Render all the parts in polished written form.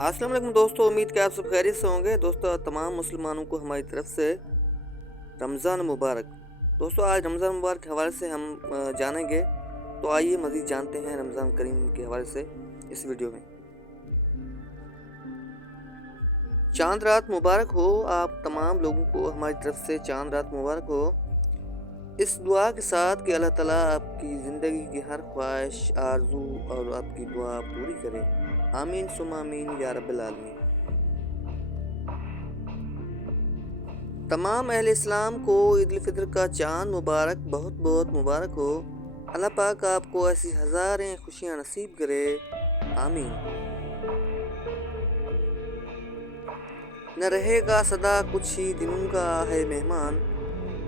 السلام علیکم دوستو، امید کہ آپ سب خیریت سے ہوں گے۔ دوستو تمام مسلمانوں کو ہماری طرف سے رمضان مبارک۔ دوستو آج رمضان مبارک کے حوالے سے ہم جانیں گے، تو آئیے مزید جانتے ہیں رمضان کریم کے حوالے سے اس ویڈیو میں۔ چاند رات مبارک ہو آپ تمام لوگوں کو، ہماری طرف سے چاند رات مبارک ہو، اس دعا کے ساتھ کہ اللہ تعالیٰ آپ کی زندگی کی ہر خواہش، آرزو اور آپ کی دعا پوری کرے۔ آمین ثم آمین یا رب العالمین۔ تمام اہل اسلام کو عید الفطر کا چاند مبارک بہت بہت مبارک ہو۔ اللہ پاک آپ کو ایسی ہزاریں خوشیاں نصیب کرے، آمین۔ نہ رہے گا صدا کچھ ہی دنوں کا ہے مہمان،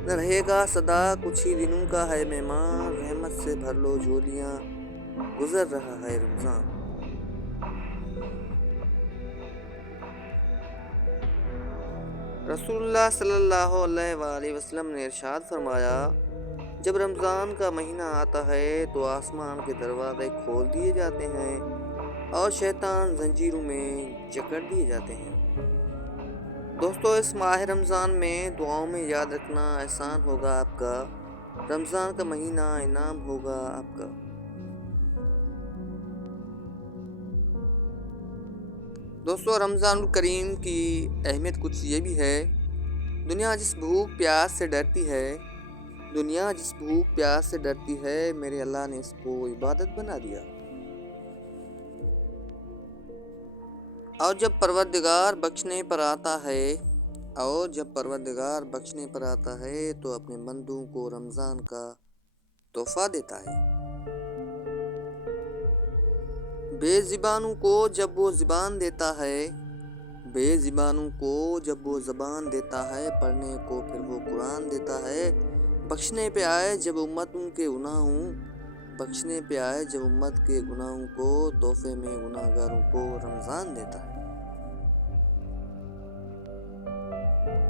نہ رہے گا صدا کچھ ہی دنوں کا ہے مہمان، رحمت سے بھر لو جھولیاں، گزر رہا ہے رمضان۔ رسول اللہ صلی اللہ علیہ وآلہ وسلم نے ارشاد فرمایا، جب رمضان کا مہینہ آتا ہے تو آسمان کے دروازے کھول دیے جاتے ہیں اور شیطان زنجیروں میں جکڑ دیے جاتے ہیں۔ دوستو اس ماہ رمضان میں دعاؤں میں یاد رکھنا احسان ہوگا آپ کا، رمضان کا مہینہ انعام ہوگا آپ کا۔ دوستو رمضان الکریم کی اہمیت کچھ یہ بھی ہے، دنیا جس بھوک پیاس سے ڈرتی ہے، دنیا جس بھوک پیاس سے ڈرتی ہے، میرے اللہ نے اس کو عبادت بنا دیا۔ اور جب پروردگار بخشنے پر آتا ہے، اور جب پروردگار بخشنے پر آتا ہے تو اپنے بندوں کو رمضان کا تحفہ دیتا ہے۔ بے زبانوں کو جب وہ زبان دیتا ہے، بے زبانوں کو جب وہ زبان دیتا ہے، پڑھنے کو پھر وہ قرآن دیتا ہے، بخشنے پہ آئے جب امتوں کے گناہوں، بخشنے پہ آئے جب امت کے گناہوں کو، تحفے میں گناہ گاروں کو رمضان دیتا ہے۔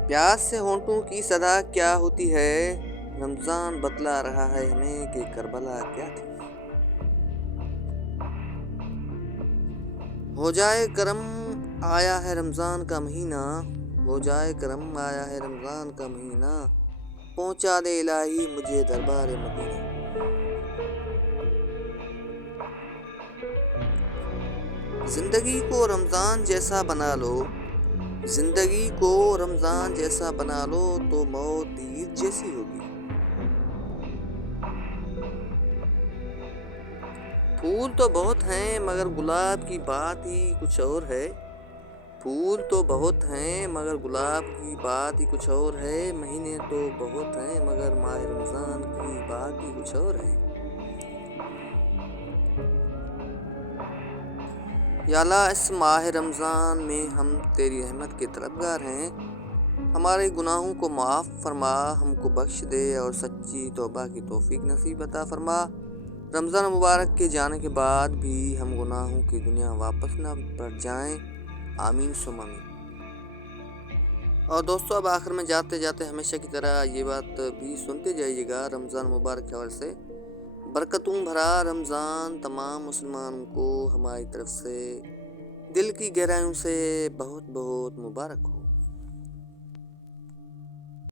پیاس سے ہونٹوں کی صدا کیا ہوتی ہے، رمضان بتلا رہا ہے ہمیں کہ کربلا کیا تھی۔ ہو جائے کرم آیا ہے رمضان کا مہینہ، ہو جائے کرم آیا ہے رمضان کا مہینہ، پہنچا دے الہی مجھے دربار مدینہ۔ زندگی کو رمضان جیسا بنا لو، زندگی کو رمضان جیسا بنا لو تو موت عید جیسی ہوگی۔ پھول تو بہت ہیں مگر گلاب کی بات ہی کچھ اور ہے، پھول تو بہت ہیں مگر گلاب کی بات ہی کچھ اور ہے، مہینے تو بہت ہیں مگر ماہ رمضان کی بات ہی کچھ اور ہے۔ یا اللہ اس ماہ رمضان میں ہم تیری رحمت کے طلبگار ہیں، ہمارے گناہوں کو معاف فرما، ہم کو بخش دے اور سچی توبہ کی توفیق نصیب عطا فرما۔ رمضان مبارک کے جانے کے بعد بھی ہم گناہوں کی دنیا واپس نہ پلٹ جائیں، آمین ثم آمین۔ اور دوستو اب آخر میں جاتے جاتے ہمیشہ کی طرح یہ بات بھی سنتے جائیے گا، رمضان مبارک کے حوالے سے، برکتوں بھرا رمضان تمام مسلمانوں کو ہماری طرف سے دل کی گہرائیوں سے بہت بہت مبارک ہو۔